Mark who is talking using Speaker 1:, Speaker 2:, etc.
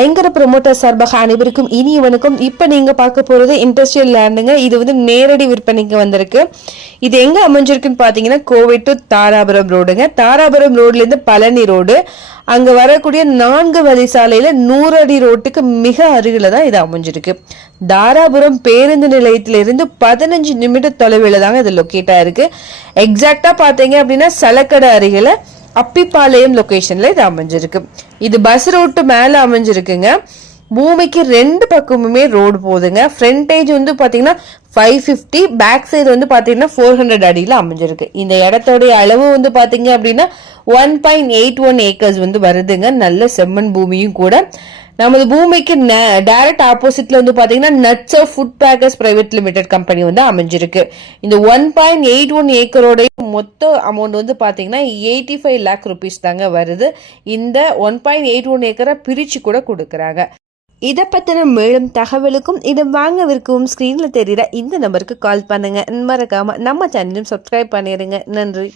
Speaker 1: ஐங்கர promoter சார்பாக அனைவருக்கும் இனி வணக்கம் இப்போ நீங்கள் பார்க்க போகிறது இண்டஸ்ட்ரியல் லேண்டுங்க இது வந்து நேரடி விற்பனைக்கு வந்திருக்கு இது எங்கே அமைஞ்சிருக்குன்னு பார்த்தீங்கன்னா கோவை டு தாராபுரம் ரோடுங்க தாராபுரம் ரோட்லேருந்து பழனி ரோடு அங்கே வரக்கூடிய நான்கு வழி சாலையில் நூறடி அடி ரோட்டுக்கு மிக அருகில் தான் இது அமைஞ்சிருக்கு தாராபுரம் பேருந்து நிலையத்திலிருந்து பதினஞ்சு நிமிட தொலைவில் தாங்க இது லொக்கேட்டாக இருக்குது எக்ஸாக்டாக பார்த்தீங்க அப்படின்னா சலக்கடை அருகில் அப்பிப்பாளையம் லொக்கேஷனில் இது அமைஞ்சிருக்கு இது பஸ் ரோட்டு மேலே அமைஞ்சிருக்குங்க பூமிக்கு ரெண்டு பக்கமுமே ரோடு போகுதுங்க ஃப்ரண்டேஜ் வந்து பார்த்தீங்கன்னா ஃபைவ் ஃபிஃப்டி பேக் சைடு வந்து பார்த்தீங்கன்னா ஃபோர் ஹண்ட்ரட் அடியில் அமைஞ்சிருக்கு இந்த இடத்தோடைய அளவு வந்து பார்த்தீங்க அப்படின்னா one point eight one acres வந்து வருதுங்க நல்ல செம்மண் பூமியும் கூட நமது பூமிக்கு டைரக்ட் ஆப்போசிட்ல வந்து பாத்தீங்கன்னா nuts of food packers private limited company வந்து அமைஞ்சிருக்கு இந்த ஒன் பாயிண்ட் எயிட் ஒன் ஏக்கரோட மொத்த அமௌண்ட் வந்து பார்த்தீங்கன்னா எயிட்டி ஃபைவ் லேக் ருபீஸ் தாங்க வருது இந்த ஒன் பாயிண்ட் எயிட் ஒன் ஏக்கரை பிரித்து கூட கொடுக்குறாங்க இதை பற்றின மேலும் தகவலுக்கும் இதை வாங்க விற்கவும் ஸ்க்ரீனில் தெரிகிற இந்த நம்பருக்கு கால் பண்ணுங்கள் மறக்காமல் நம்ம சேனலும் சப்ஸ்கிரைப் பண்ணிடுங்க நன்றி